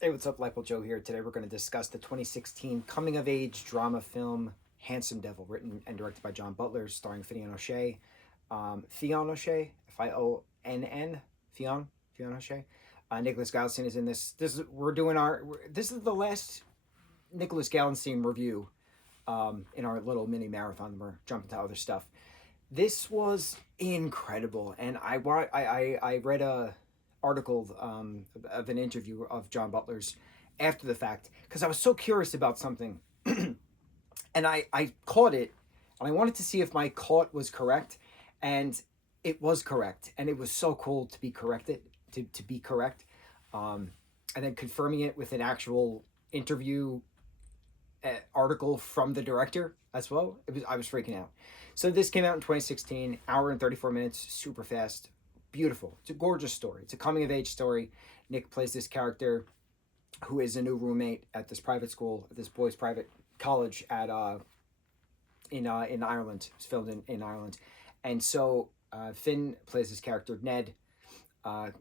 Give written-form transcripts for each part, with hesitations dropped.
Hey, what's up? Lightboltjoe here. Today we're going to discuss the 2016 coming-of-age drama film Handsome Devil, written and directed by John Butler, starring Fionn O'Shea. Fionn O'Shea, Fionn, Fionn O'Shea. Nicholas Galston is in this. This is the last Nicholas Galston review in our little mini marathon. We're jumping to other stuff. This was incredible, and I read a article of an interview of John Butler's after the fact because I was so curious about something, and I caught it, and I wanted to see if my caught was correct, and it was correct, and it was so cool to be corrected to be correct, and then confirming it with an actual interview article from the director as well. I was freaking out. So this came out in 2016, hour and 34 minutes, super fast, beautiful. It's a gorgeous story. It's a coming of age story. Nick plays this character who is a new roommate at this private school, this boys' private college at in Ireland. It's filmed in Ireland, and so Finn plays this character Ned.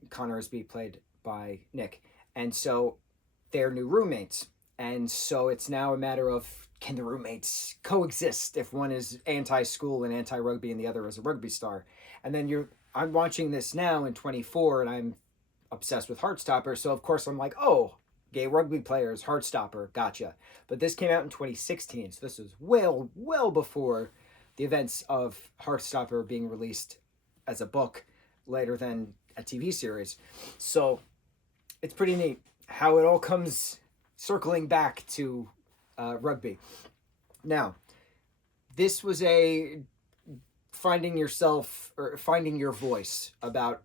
Connor is being played by Nick, and so they're new roommates. And so it's now a matter of, can the roommates coexist if one is anti-school and anti-rugby and the other is a rugby star? And then I'm watching this now in 24 and I'm obsessed with Heartstopper. So of course I'm like, oh, gay rugby players, Heartstopper, gotcha. But this came out in 2016. So this was well before the events of Heartstopper being released as a book later than a TV series. So it's pretty neat how it all comes circling back to rugby. Now, this was a finding yourself or finding your voice about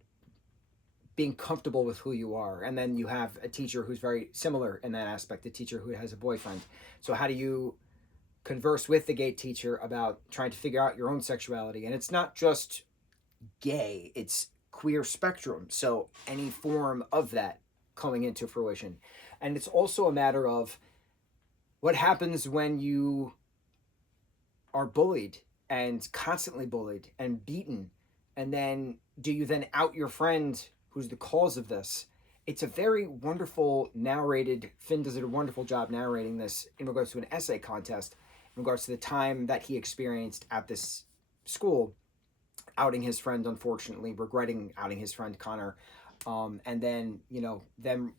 being comfortable with who you are. And then you have a teacher who's very similar in that aspect, a teacher who has a boyfriend. So how do you converse with the gay teacher about trying to figure out your own sexuality? And it's not just gay, it's queer spectrum. So any form of that coming into fruition. And it's also a matter of what happens when you are bullied and constantly bullied and beaten. And then do you then out your friend who's the cause of this? It's a very wonderful narrated, Finn does a wonderful job narrating this in regards to an essay contest, in regards to the time that he experienced at this school, outing his friend, unfortunately, regretting outing his friend Connor. And then, them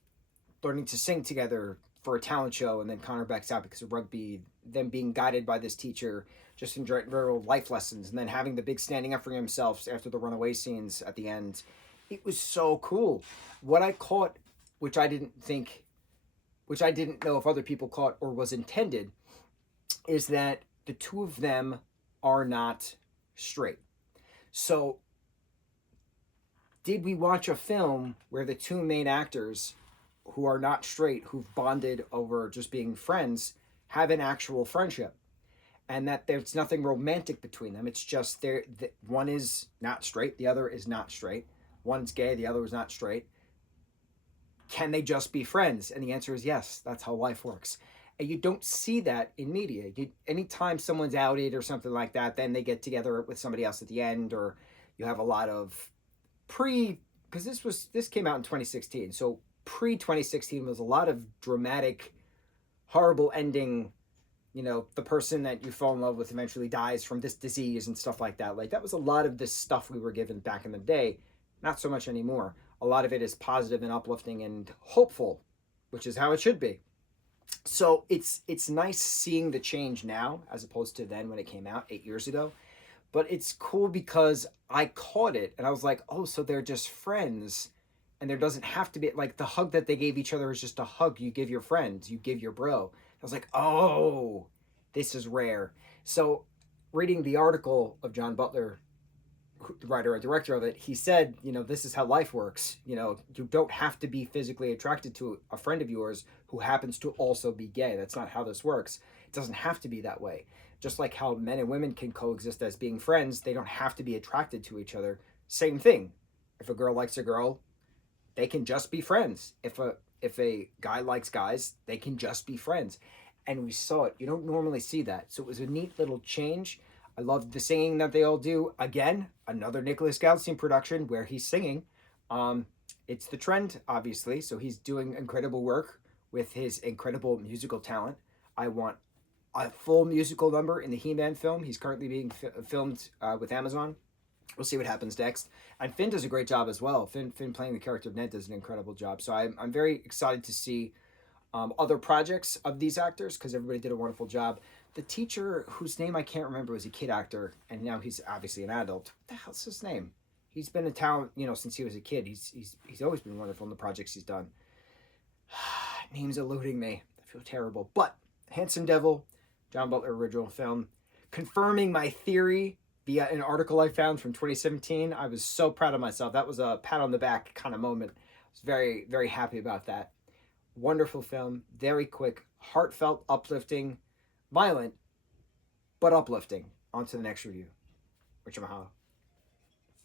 learning to sing together for a talent show, and then Connor backs out because of rugby, them being guided by this teacher, just in general life lessons, and then having the big standing up for himself after the runaway scenes at the end. It was so cool. What I caught, which I didn't know if other people caught or was intended, is that the two of them are not straight. So, did we watch a film where the two main actors who are not straight, who've bonded over just being friends, have an actual friendship? And that there's nothing romantic between them. It's just one is not straight, the other is not straight. One's gay, the other is not straight. Can they just be friends? And the answer is yes. That's how life works. And you don't see that in media. Anytime someone's outed or something like that, then they get together with somebody else at the end, or you have a lot of because this came out in 2016. So pre-2016 was a lot of dramatic, horrible ending. The person that you fall in love with eventually dies from this disease and stuff like that. Like, that was a lot of this stuff we were given back in the day. Not so much anymore. A lot of it is positive and uplifting and hopeful, which is how it should be. So it's nice seeing the change now as opposed to then when it came out 8 years ago. But it's cool because I caught it and I was like, oh, so they're just friends. And there doesn't have to be, like, the hug that they gave each other is just a hug you give your friends, you give your bro. I was like, oh, this is rare. So reading the article of John Butler, the writer and director of it, he said, this is how life works. You don't have to be physically attracted to a friend of yours who happens to also be gay. That's not how this works. It doesn't have to be that way. Just like how men and women can coexist as being friends, they don't have to be attracted to each other. Same thing. If a girl likes a girl, they can just be friends. If a guy likes guys, they can just be friends. And we saw it. You don't normally see that. So it was a neat little change. I loved the singing that they all do. Again, another Nicholas Galston production where he's singing. It's the trend, obviously, so he's doing incredible work with his incredible musical talent. I want a full musical number in the He-Man film. He's currently being filmed with Amazon. We'll see what happens next. And Finn does a great job as well. Finn playing the character of Ned does an incredible job. So I'm very excited to see other projects of these actors because everybody did a wonderful job. The teacher, whose name I can't remember, was a kid actor, and now he's obviously an adult. What the hell's his name? He's been in town, since he was a kid. He's always been wonderful in the projects he's done. Name's eluding me. I feel terrible. But Handsome Devil, John Butler original film, confirming my theory via an article I found from 2017. I was so proud of myself. That was a pat on the back kind of moment. I was very, very happy about that. Wonderful film, very quick, heartfelt, uplifting, violent, but uplifting. On to the next review. Mucho mahalo.